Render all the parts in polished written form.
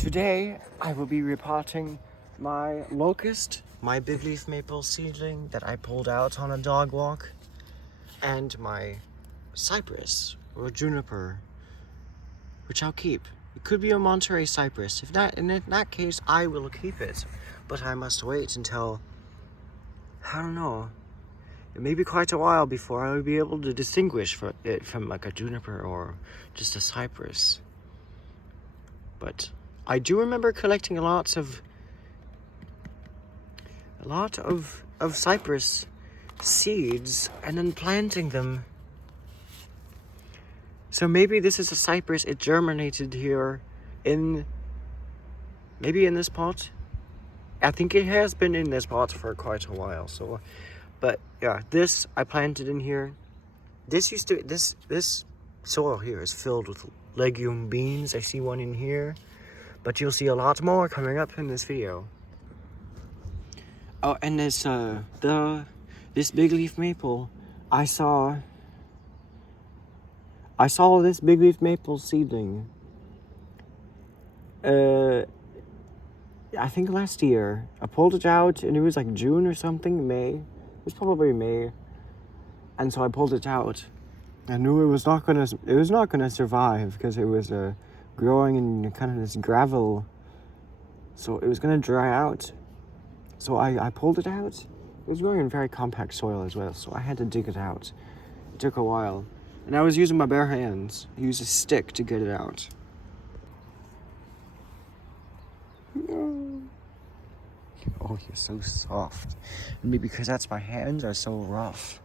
Today I will be repotting my locust, my big leaf maple seedling that I pulled out on a dog walk, and my cypress or juniper, which I'll keep. It could be a Monterey cypress. If not, in that case, I will keep it. But I must wait until, I don't know, it may be quite a while before I will be able to distinguish it from like a juniper or just a cypress. But I do remember collecting a lot of cypress seeds and then planting them. So maybe this is a cypress. It germinated here maybe in this pot. I think it has been in this pot for quite a while. So, but yeah, this I planted in here. This soil here is filled with legume beans. I see one in here, but you'll see a lot more coming up in this video. Oh, and this big leaf maple, I saw this big leaf maple seedling. I think last year I pulled it out, and it was like June or something, May. It was probably May, and so I pulled it out. I knew it was not gonna survive because it was growing in kind of this gravel, so it was gonna dry out. So I pulled it out. It was growing in very compact soil as well, so I had to dig it out. It took a while. And I was using my bare hands. I used a stick to get it out. No. Oh, you're so soft. Maybe because my hands are so rough.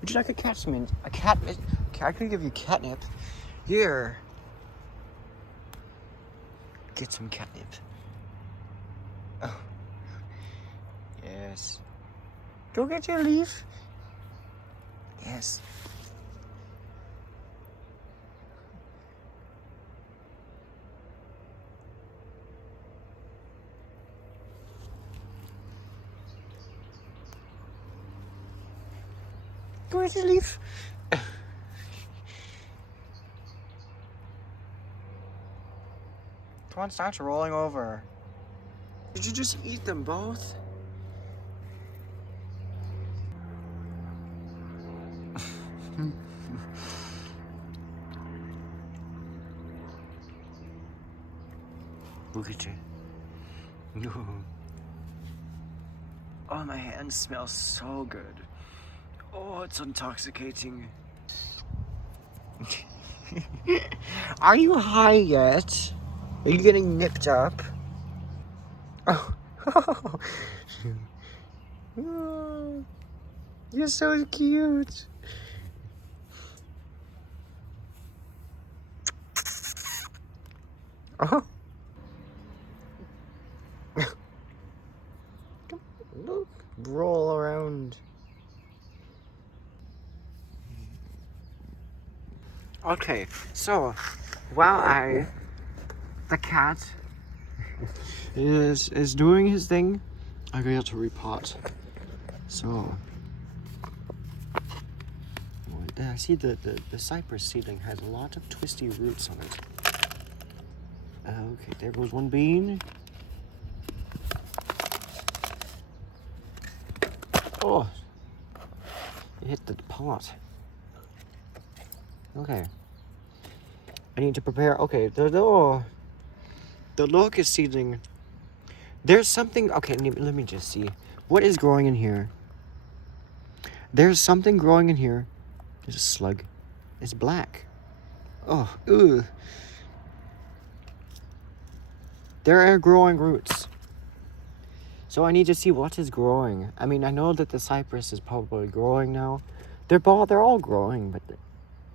Would you like a catnip? A catnip? I can give you catnip. Here. Get some catnip. Oh. Yes. Go get your leaf. Yes. Go get your leaf. Come on, start rolling over. Did you just eat them both? Look at you. Oh, my hands smell so good. Oh, it's intoxicating. Are you high yet? Are you getting nipped up? Oh. Oh, you're so cute. Oh. Look, roll around. Okay, so while the cat is doing his thing, I got to repot. So I see the cypress seedling has a lot of twisty roots on it. Okay, there goes one bean. Oh, it hit the pot. Okay. I need to prepare. Okay, the locust seedling. There's something. Okay, let me just see. What is growing in here? There's something growing in here. There's a slug. It's black. Oh, ugh. There are growing roots. So I need to see what is growing. I mean, I know that the cypress is probably growing now. They're all growing, but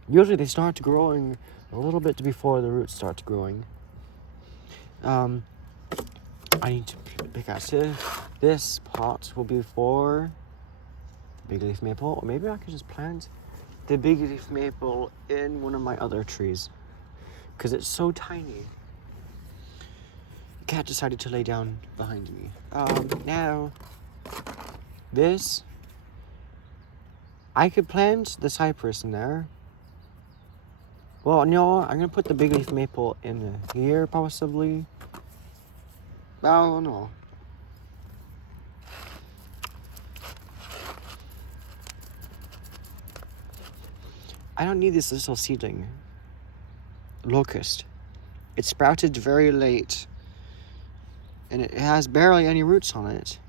usually they start growing a little bit before the roots start growing. I need to pick out. So this pot will be for the big leaf maple, or maybe I could just plant the big leaf maple in one of my other trees, because it's so tiny. The cat decided to lay down behind me. Now this, I could plant the cypress in there. Well, no, I'm gonna put the big leaf maple in here, possibly. I don't know. I don't need this little seedling. Locust. It sprouted very late. And it has barely any roots on it.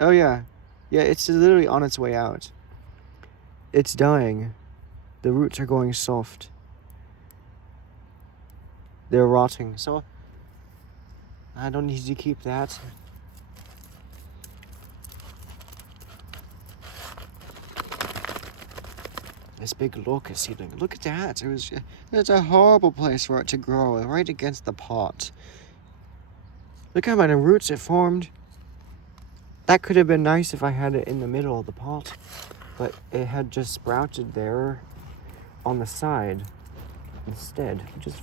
Oh yeah. Yeah, it's literally on its way out. It's dying. The roots are going soft. They're rotting. So I don't need to keep that. This big locust seedling. Look at that. It's a horrible place for it to grow, right against the pot. Look how many roots it formed. That could have been nice if I had it in the middle of the pot, but it had just sprouted there on the side instead. It's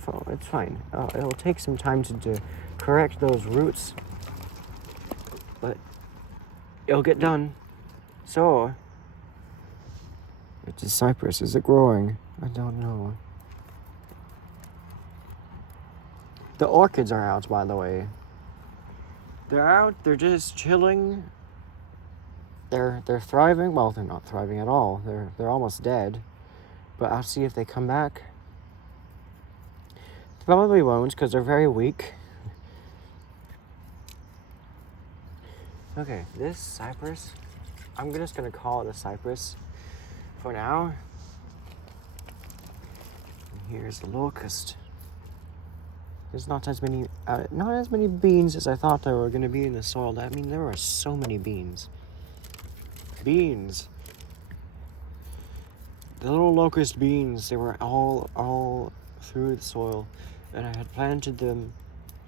fine. It'll take some time to correct those roots, but it'll get done. So, it's a cypress. Is it growing? I don't know. The orchids are out, by the way. They're out. They're just chilling. They're thriving. Well, they're not thriving at all. They're almost dead. But I'll see if they come back. They probably won't because they're very weak. Okay, this cypress, I'm just gonna call it a cypress for now. And here's the locust. There's not as many beans as I thought there were gonna be in the soil. I mean, there were so many beans. Beans. The little locust beans, they were all through the soil, and I had planted them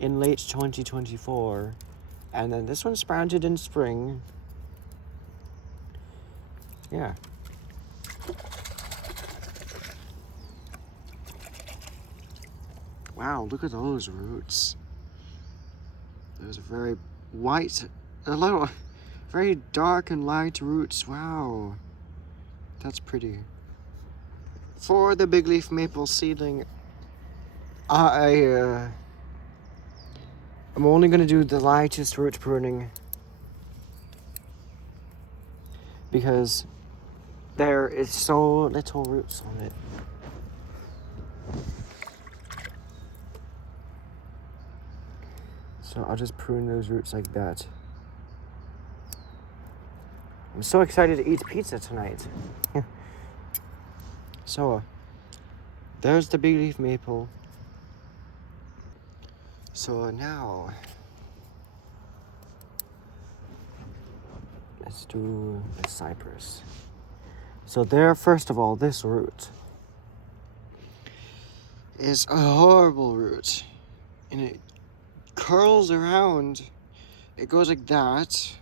in late 2024, and then this one sprouted in spring. Yeah. Wow, look at those roots. Those very white, very dark and light roots. Wow, that's pretty. For the big leaf maple seedling, I'm only gonna do the lightest root pruning because there is so little roots on it. So I'll just prune those roots like that. I'm so excited to eat pizza tonight. So, there's the big leaf maple. So now, let's do the cypress. So there, first of all, this root is a horrible root. And it curls around. It goes like that.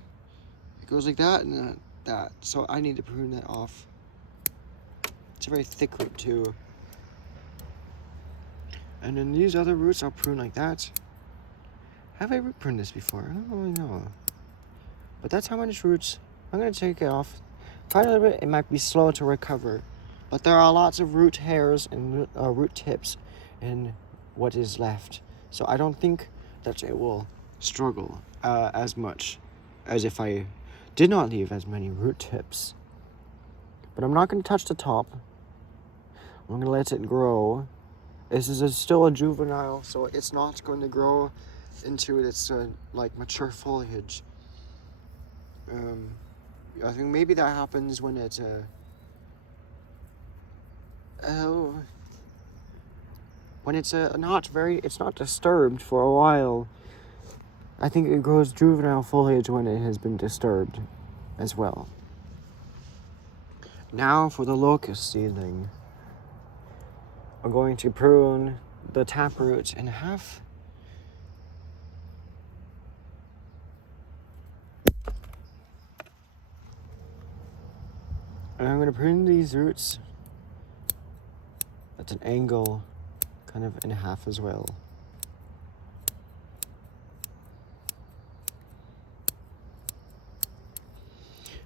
It goes like that and that. So I need to prune that off. It's a very thick root too. And then these other roots I'll prune like that. Have I root pruned this before? I don't really know. But that's how much roots. I'm gonna take it off. Quite a little bit. It might be slow to recover. But there are lots of root hairs and root tips in what is left. So I don't think that it will struggle as much as if I did not leave as many root tips. But I'm not going to touch the top. I'm going to let it grow. This is still a juvenile, so it's not going to grow into its like mature foliage. I think maybe that happens when it's when it's not disturbed for a while. I think it grows juvenile foliage when it has been disturbed as well. Now for the locust seedling. I'm going to prune the taproot in half. And I'm going to prune these roots at an angle, kind of in half as well.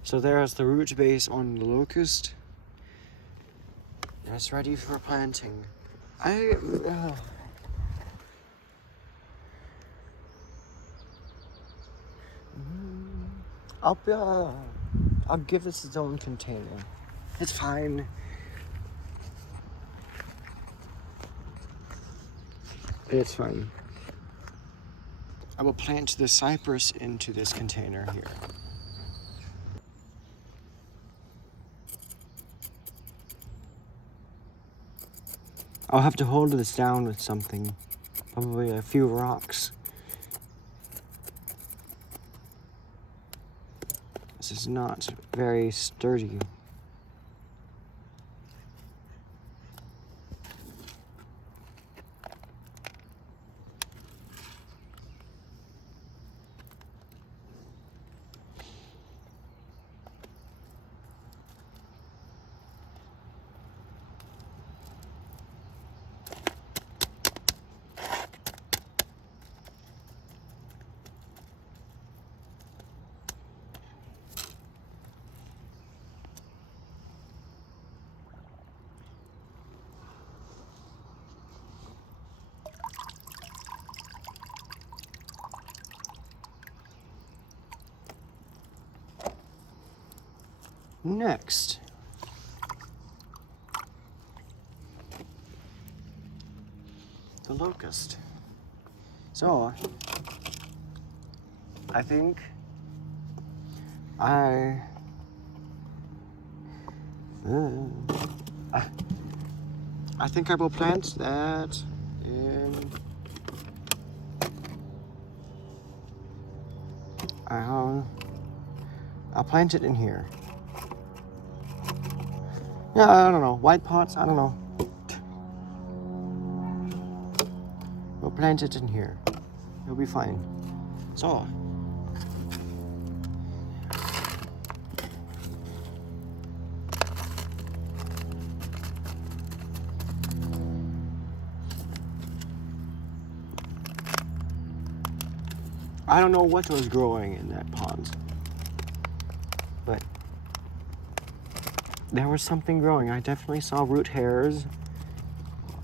So there's the root base on the locust. It's ready for planting. I'll give this its own container. It's fine. It's fine. I will plant the cypress into this container here. I'll have to hold this down with something. Probably a few rocks. This is not very sturdy. Next, the locust. So, I think I think I will plant that in. I'll plant it in here. Yeah, I don't know. White pots, I don't know. We'll plant it in here. It'll be fine. So. I don't know what was growing in that pond. But there was something growing. I definitely saw root hairs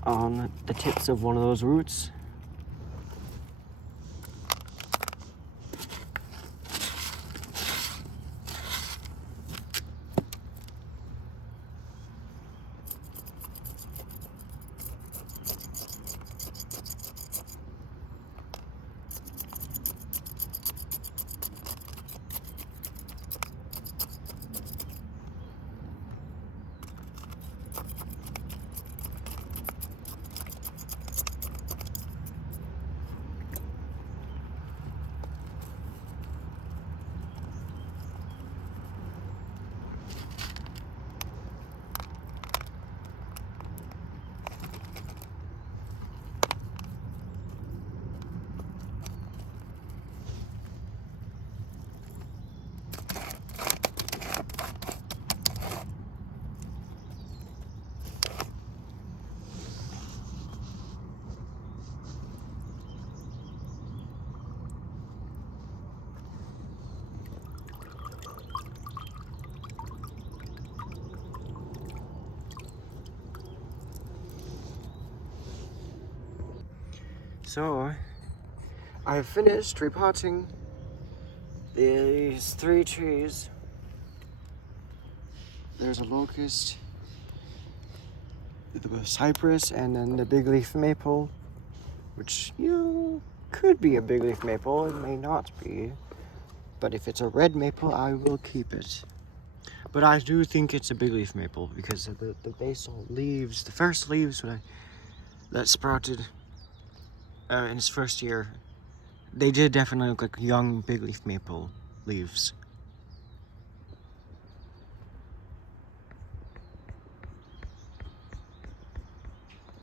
on the tips of one of those roots. So, I've finished repotting these 3 trees. There's a locust, the cypress, and then the big leaf maple, which, could be a big leaf maple, it may not be. But if it's a red maple, I will keep it. But I do think it's a big leaf maple because of the basal leaves, the first leaves that sprouted in its first year, they did definitely look like young big leaf maple leaves.